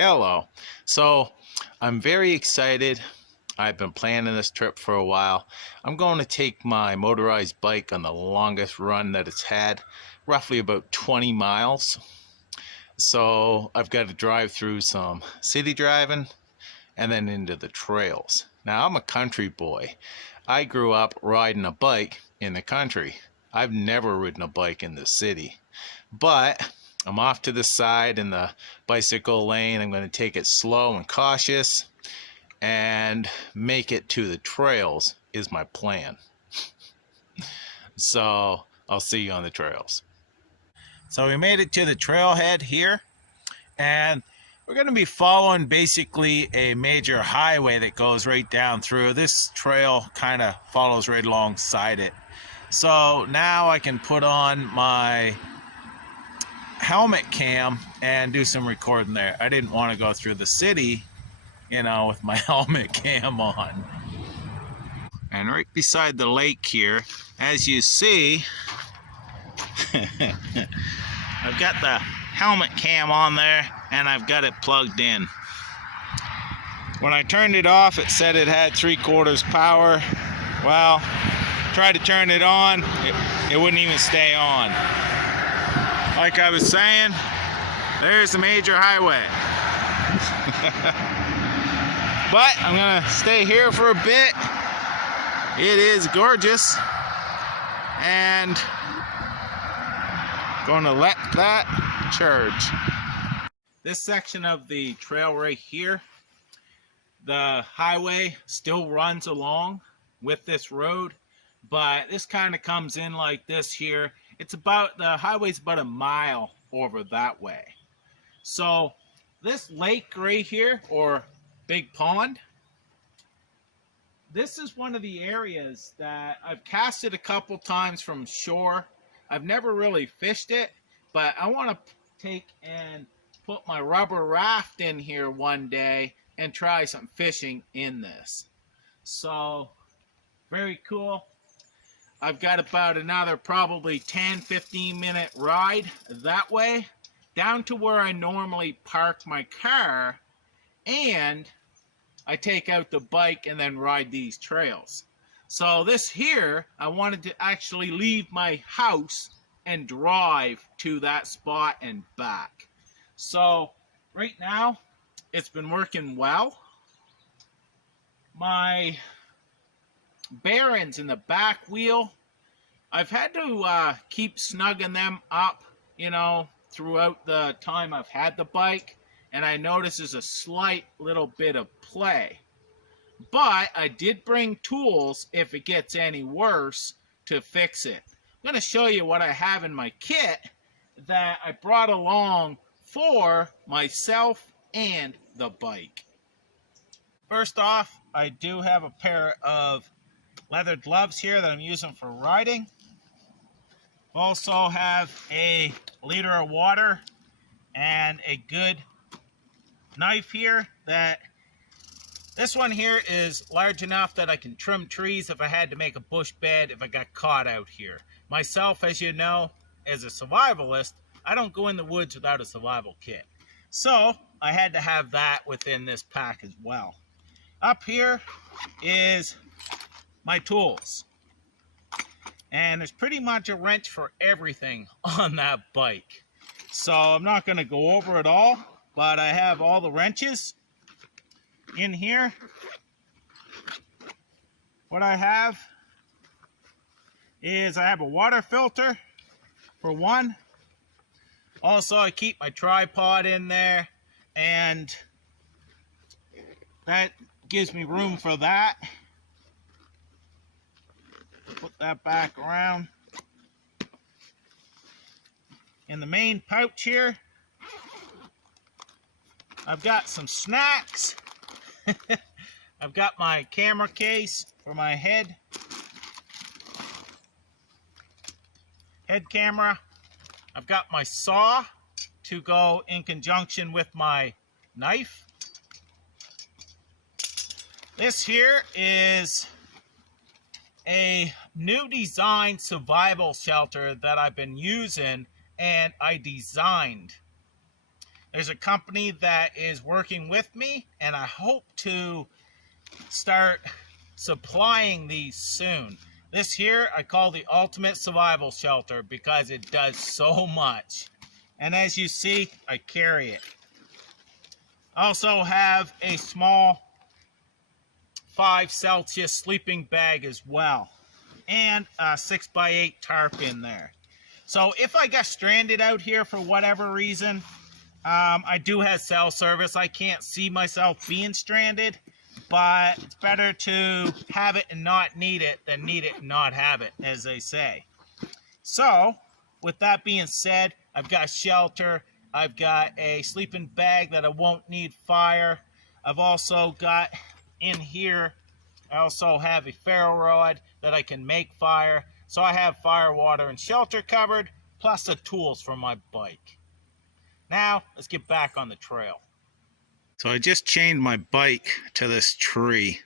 Hello. So I'm very excited. I've been planning this trip for a while. I'm going to take my motorized bike on the longest run that it's had, roughly about 20 miles. So I've got to drive through some city driving and then into the trails. Now, I'm a country boy. I grew up riding a bike in the country. I've never ridden a bike in the city. But I'm off to the side in the bicycle lane. I'm going to take it slow and cautious and make it to the trails is my plan. So I'll see you on the trails. So we made it to the trailhead here, and we're going to be following basically a major highway that goes right down through. This trail kind of follows right alongside it. So now I can put on my helmet cam and do some recording there. I didn't want to go through the city, with my helmet cam on. And right beside the lake here, as you see, I've got the helmet cam on there and I've got it plugged in. When I turned it off, it said it had 3/4 power. Well, tried to turn it on, it wouldn't even stay on. Like I was saying, there's the major highway. But I'm gonna stay here for a bit. It is gorgeous, and gonna let that charge. This section of the trail right here, the highway still runs along with this road, but this kind of comes in like this here. The highway's about a mile over that way. So this lake right here, or big pond, this is one of the areas that I've casted a couple times from shore. I've never really fished it, but I want to take and put my rubber raft in here one day and try some fishing in this. So, very cool. I've got about another probably 10-15 minute ride that way down to where I normally park my car, and I take out the bike and then ride these trails. So this here, I wanted to actually leave my house and drive to that spot and back. So right now, it's been working well. My bearings in the back wheel, I've had to keep snugging them up, throughout the time I've had the bike, and I notice there's a slight little bit of play. But I did bring tools if it gets any worse to fix it. I'm going to show you what I have in my kit that I brought along for myself and the bike. First off, I do have a pair of leather gloves here that I'm using for riding. Also have a liter of water and a good knife here. This one here is large enough that I can trim trees if I had to make a bush bed if I got caught out here. Myself, as you know, as a survivalist, I don't go in the woods without a survival kit. So I had to have that within this pack as well. Up here is my tools. And there's pretty much a wrench for everything on that bike. So I'm not going to go over it all, but I have all the wrenches in here. What I have is I have a water filter for one. Also, I keep my tripod in there, and that gives me room for that. Put that back around. In the main pouch here, I've got some snacks. I've got my camera case for my head camera. I've got my saw to go in conjunction with my knife. This here is a new design survival shelter that I've been using and I designed. There's a company that is working with me, and I hope to start supplying these soon. This here I call the ultimate survival shelter because it does so much. And as you see, I carry it. I also have a small 5 Celsius sleeping bag as well, and a 6x8 tarp in there. So if I get stranded out here for whatever reason, I do have cell service. I can't see myself being stranded, but it's better to have it and not need it than need it and not have it, as they say. So, with that being said, I've got shelter. I've got a sleeping bag that I won't need fire. I've also got in here, I also have a ferro rod that I can make fire. So I have fire, water, and shelter covered, plus the tools for my bike. Now, let's get back on the trail. So I just chained my bike to this tree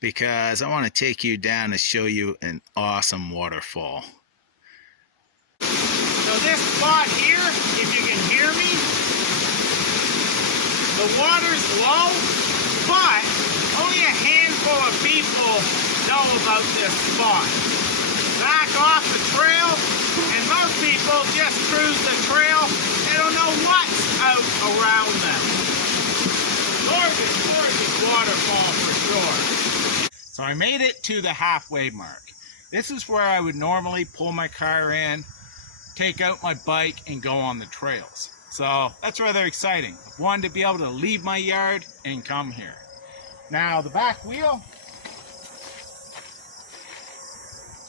because I want to take you down and show you an awesome waterfall. So this spot here, if you can hear me, the water's low, but only a handful of people know about this spot. Back off the trail, and most people just cruise the trail. They don't know what's out around them. Gorgeous waterfall for sure. So I made it to the halfway mark. This is where I would normally pull my car in, take out my bike, and go on the trails. So that's rather exciting. I wanted to be able to leave my yard and come here. Now the back wheel,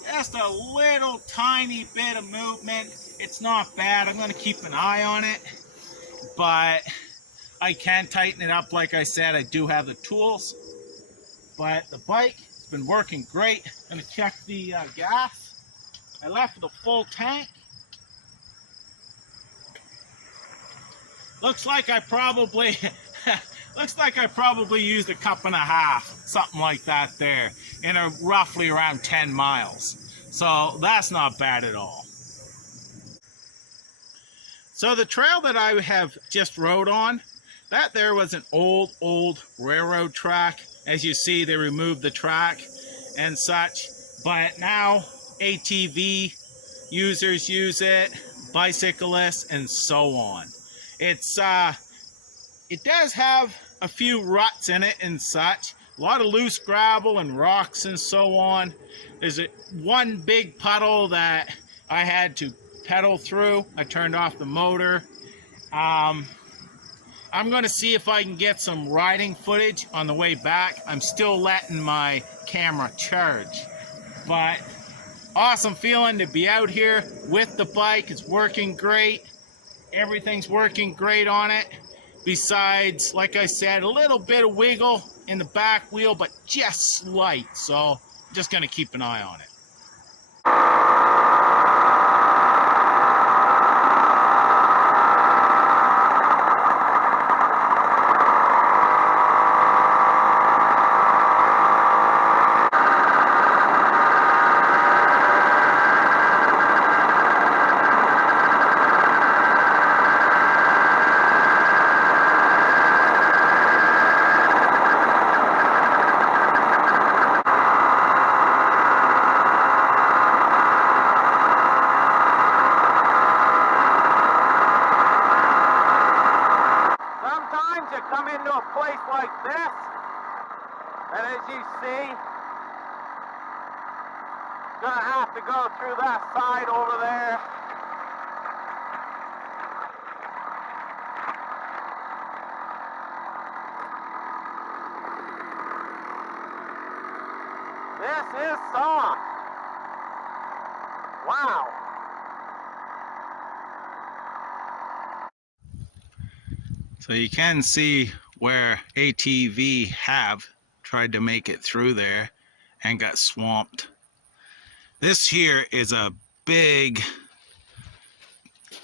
just a little tiny bit of movement. It's not bad. I'm going to keep an eye on it, but I can tighten it up. Like I said, I do have the tools, but the bike has been working great. I'm going to check the gas. I left with a full tank. Looks like I probably used a cup and a half, something like that there, in a roughly around 10 miles. So that's not bad at all. So the trail that I have just rode on, that there was an old railroad track. As you see, they removed the track and such, but now ATV users use it, bicyclists, and so on. It does have a few ruts in it and such, a lot of loose gravel and rocks and so on. There's one big puddle that I had to pedal through. I turned off the motor. I'm going to see if I can get some riding footage on the way back. I'm still letting my camera charge, but awesome feeling to be out here with the bike. It's working great. Everything's working great on it. Besides, like I said, a little bit of wiggle in the back wheel, but just slight. So I'm just going to keep an eye on it. Come into a place like this, and as you see, gonna have to go through that side over there. This is soft. Wow. So you can see where ATV have tried to make it through there and got swamped. This here is a big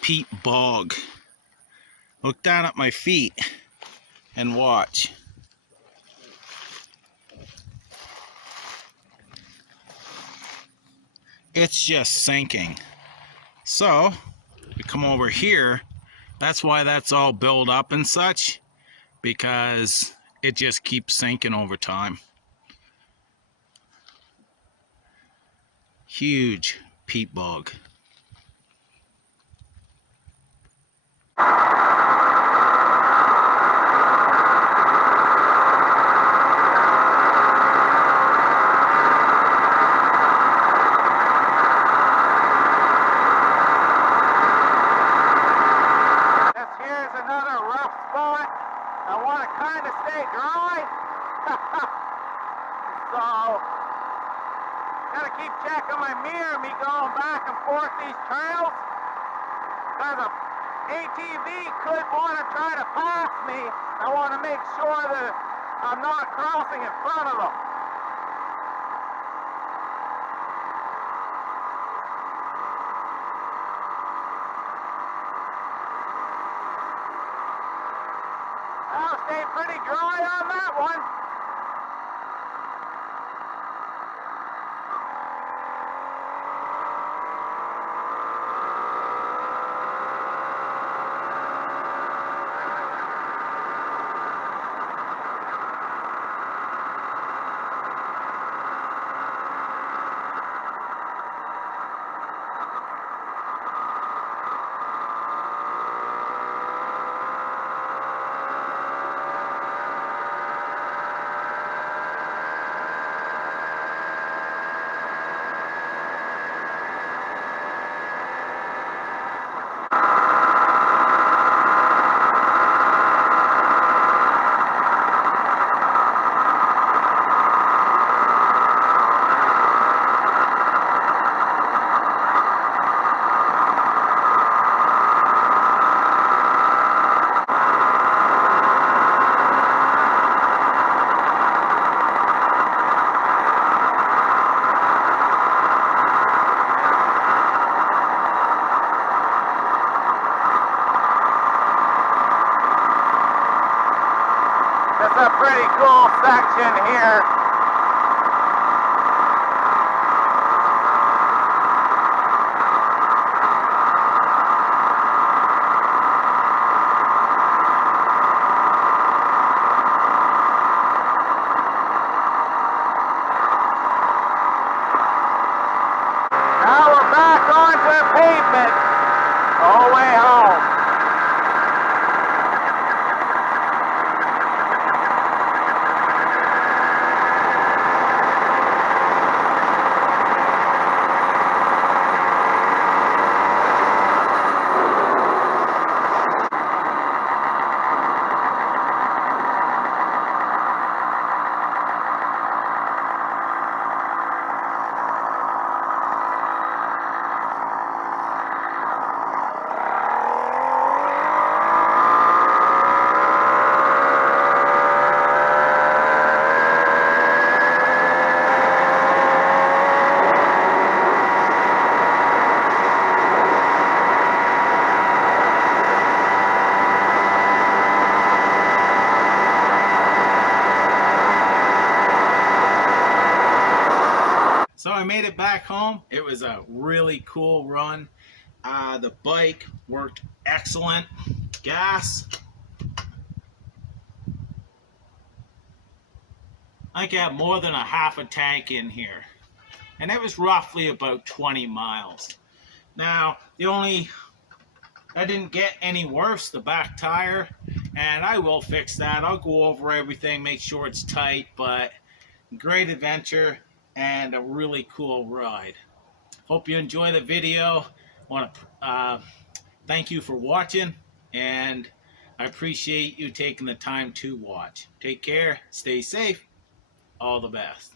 peat bog. Look down at my feet and watch. It's just sinking. So we come over here. That's why that's all built up and such, because it just keeps sinking over time. Huge peat bog. I want to kind of stay dry, so gotta keep checking my mirror, me going back and forth these trails, because a ATV could want to try to pass me. I want to make sure that I'm not crossing in front of them. I'll stay pretty dry on that one. It's a pretty cool section here. Now we're back onto the pavement, all the way home. So I made it back home. It was a really cool run. The bike worked excellent. Gas, I got more than a half a tank in here. And it was roughly about 20 miles. Now, I didn't get any worse, the back tire, and I will fix that. I'll go over everything, make sure it's tight, but great adventure and a really cool ride. Hope you enjoy the video. I want to thank you for watching, and I appreciate you taking the time to watch. Take care, stay safe, all the best.